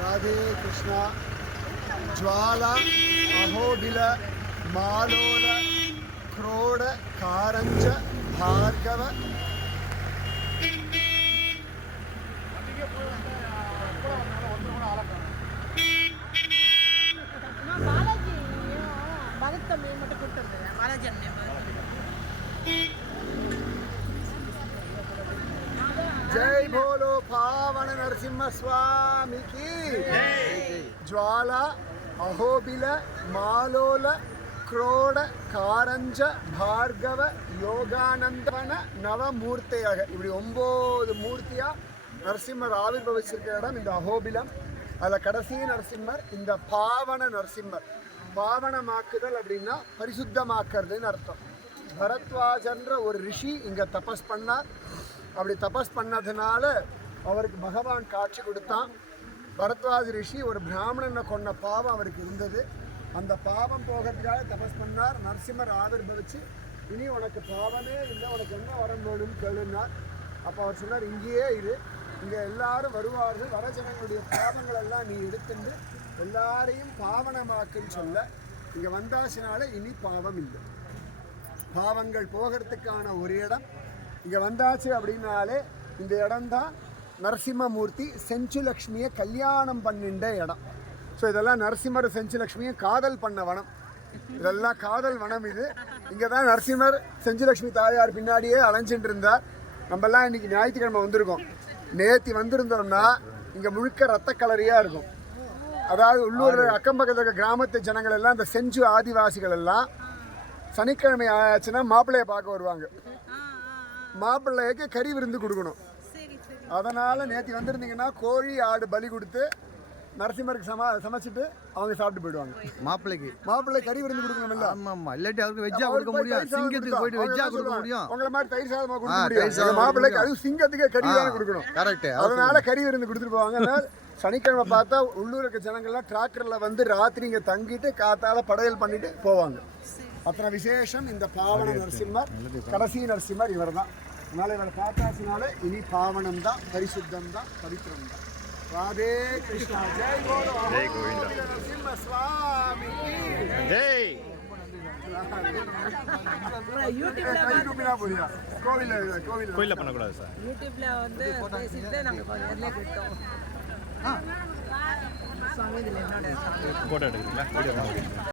राधे कृष्णा ज्वाला अहोबिल मालोल क्रोड कारंज भार्गव जय बोलो पावन नरसिंह स्वामी की ज्वाला अहोबिल मालोल क्रोड कारंज भार्गव योगानंदवन नवमूर्तिயாக இப்படி 9 மூர்த்தியா நரசிம்மர் ஆவிர்வவிச்சிருக்கிற இடம் இந்த அஹோபிலம். அதில் கடைசி நரசிம்மர் இந்த பாவன நரசிம்மர். பாவனமாக்குதல் அப்படின்னா பரிசுத்தமாக்குறதுன்னு அர்த்தம். பரத்வாஜன்ற ஒரு ரிஷி இங்கே தபஸ் பண்ணார். அப்படி தபஸ் பண்ணதுனால அவருக்கு பகவான் காட்சி கொடுத்தான். பரத்வாஜ ரிஷி ஒரு பிராமணனை கொன்ன பாவம் அவருக்கு இருந்தது. அந்த பாவம் போகிறதுக்காக தபஸ் பண்ணார். நரசிம்மர் ஆவிர்வவிச்சு இனி உனக்கு பாவமே இல்லை, உனக்கு என்ன வரம் வேணும்னு கேளுனார். அப்போ அவர் சொன்னார், இங்கேயே இரு, இங்கே எல்லாரும் வருவார்கள், வரஜனங்களுடைய பாவங்கள் எல்லாம் நீ எடுத்துட்டு எல்லாரையும் பாவனமாக்குன்னு சொல்ல இங்கே வந்தாச்சினால இனி பாவம் இல்லை. பாவங்கள் போகிறதுக்கான ஒரு இடம் இங்கே வந்தாச்சு அப்படின்னாலே இந்த இடம்தான் நரசிம்மமூர்த்தி செஞ்சுலக்ஷ்மியை கல்யாணம் பண்ணின்ற இடம். ஸோ இதெல்லாம் நரசிம்மர் செஞ்சுலக்ஷ்மியை காதல் பண்ண வனம். இதெல்லாம் காதல் வனம். இது இங்கே தான் நரசிம்மர் செஞ்சுலக்ஷ்மி தாயார் பின்னாடியே அலைஞ்சிட்டு இருந்தார். நம்மெல்லாம் இன்றைக்கி ஞாயிற்றுக்கிழமை வந்திருக்கோம். நேற்று வந்திருந்தோம்னா இங்கே முழுக்க ரத்த கலரியாக இருக்கும். அதாவது உள்ளூரில் அக்கம் பக்கத்தில் கிராமத்து ஜனங்கள் எல்லாம் இந்த செஞ்சு ஆதிவாசிகள் எல்லாம் சனிக்கிழமை ஆச்சுன்னா மாப்பிள்ளையை பார்க்க வருவாங்க. மாப்பிள்ளைக்கு கறி விருந்து கொடுக்கணும். அதனால் நேற்று வந்திருந்தீங்கன்னா கோழி ஆடு பலி கொடுத்து நரசிம்மருக்கு சமைச்சிட்டு அவங்க சாப்பிட்டு போயிடுவாங்க. மாப்பிள்ளை கறி விருந்து கொடுக்கணும்ல. இல்லாட்டி அவருக்கு வெஜ்ஜா கொடுக்க முடியும். சிங்கத்துக்கு போயிட்டு வெஜ்ஜா கொடுக்க முடியும். உங்களை மாதிரி தயிர் சாதமாக கொடுக்க முடியும். மாப்பிள்ளைக்கு அது சிங்கத்துக்கே கறி தானே கொடுக்கணும். கரெக்ட். அதனால கறி விருந்து கொடுத்துட்டு போவாங்க. சனிக்கிழமை பார்த்தா உள்ளூருக்கு ஜனங்கள்லாம் டிராக்டரில் வந்து ராத்திரி இங்கே தங்கிட்டு காத்தால படையல் பண்ணிட்டு போவாங்க. அத்தனை விசேஷம் இந்த பாவன நரசிம்மர். கடைசி நரசிம்மர் இவர் தான். அதனால் இவரை பார்த்தாச்சுனால இனி பாவனம் தான், பரிசுத்தம் தான், பவித்திரம் தான். ராதே கிருஷ்ணா. ஜெய் போலோ நரசிம்ம சுவாமி ஜெய். கோவில்ல பண்ணக்கூடாது சார். யூடியூப்ல வந்து போட்டோ எடுக்கிறீங்களா?